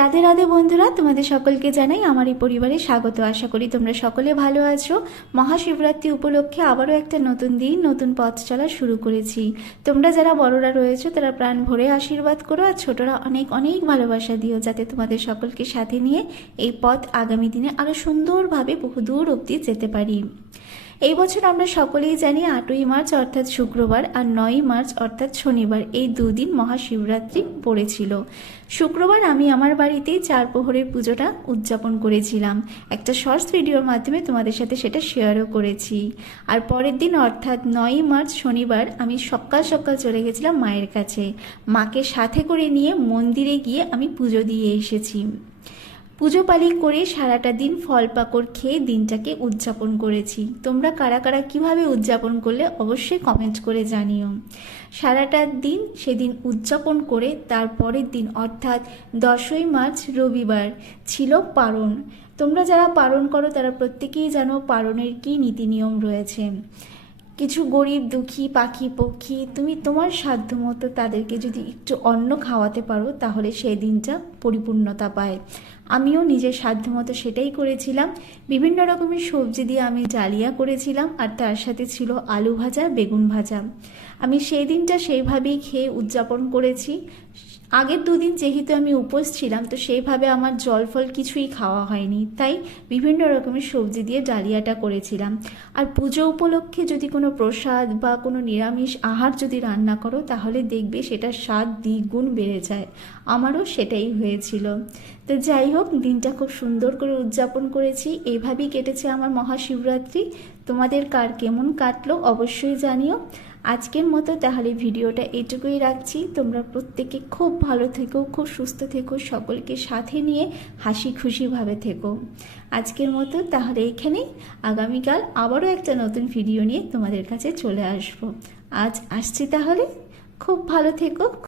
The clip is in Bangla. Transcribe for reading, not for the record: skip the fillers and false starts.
রাধে রাধে বন্ধুরা, তোমাদের সকলকে জানাই আমার এই পরিবারে স্বাগত। আশা করি তোমরা সকলে ভালো আছো। মহাশিবরাত্রি উপলক্ষে আবারও একটা নতুন দিন, নতুন পথ চলা শুরু করেছি। তোমরা যারা বড়রা রয়েছো তারা প্রাণ ভরে আশীর্বাদ করো, আর ছোটরা অনেক অনেক ভালোবাসা দিও, যাতে তোমাদের সকলকে সাথে নিয়ে এই পথ আগামী দিনে আরও সুন্দরভাবে বহুদূর অবধি যেতে পারি। এই বছর আমরা সকলেই জানি 8ই মার্চ অর্থাৎ শুক্রবার আর 9ই মার্চ অর্থাৎ শনিবার এই দুদিন মহাশিবরাত্রি পড়েছিল। শুক্রবার আমি আমার বাড়িতেই 4 প্রহরের পুজোটা উদযাপন করেছিলাম। একটা শর্টস ভিডিওর মাধ্যমে তোমাদের সাথে সেটা শেয়ারও করেছি। আর পরের দিন অর্থাৎ 9ই মার্চ শনিবার আমি সকাল সকাল চলে গেছিলাম মায়ের কাছে। মাকে সাথে করে নিয়ে মন্দিরে গিয়ে আমি পুজো দিয়ে এসেছি। পুজো পালি করে সারাটা দিন ফল পাকড় খেয়ে দিনটাকে উদযাপন করেছি। তোমরা কারা কারা কীভাবে উদযাপন করলে অবশ্যই কমেন্ট করে জানিও। সারাটা দিন সেদিন উদযাপন করে তারপরের দিন অর্থাৎ 10ই মার্চ রবিবার ছিল পারণ। তোমরা যারা পারণ করো তারা প্রত্যেকেই জানো পারণের কী নীতি নিয়ম রয়েছে। কিছু গরিব দুঃখী পাখি পক্ষী তুমি তোমার সাধ্য মতো তাদেরকে যদি একটু অন্ন খাওয়াতে পারো তাহলে সেই দিনটা পরিপূর্ণতা পায়। আমিও নিজের সাধ্য মতো সেটাই করেছিলাম। বিভিন্ন রকমের সবজি দিয়ে আমি ডালিয়া করেছিলাম, আর তার সাথে ছিল আলু ভাজা, বেগুন ভাজা। আমি সেই দিনটা সেইভাবেই খেয়ে উদযাপন করেছি। আগের দুদিন যেহেতু আমি উপোস ছিলাম, তো সেইভাবে আমার জল ফল কিছুই খাওয়া হয়নি, তাই বিভিন্ন রকমের সবজি দিয়ে ডালিয়াটা করেছিলাম। আর পুজো উপলক্ষে যদি কোনো প্রসাদ বা কোনো নিরামিষ আহার যদি রান্না করো তাহলে দেখবে সেটার স্বাদ দ্বিগুণ বেড়ে যায়। আমারও সেটাই হয়েছিল। তো যাই হোক, দিনটা খুব সুন্দর করে উদযাপন করেছি। এইভাবেই কেটেছে আমার মহাশিবরাত্রি। তোমাদের কার কেমন কাটলো অবশ্যই জানিও। আজকের মতো তাহলে ভিডিওটা এটুকুই রাখছি। তোমরা প্রত্যেকে খুব ভালো থেকো, খুব সুস্থ থেকো, সকলকে সাথে নিয়ে হাসি খুশিভাবে থেকো। আজকের মতো তাহলে এখানেই। আগামীকাল আবারও একটা নতুন ভিডিও নিয়ে তোমাদের কাছে চলে আসবো। আজ আসছি তাহলে। খুব ভালো থেকো।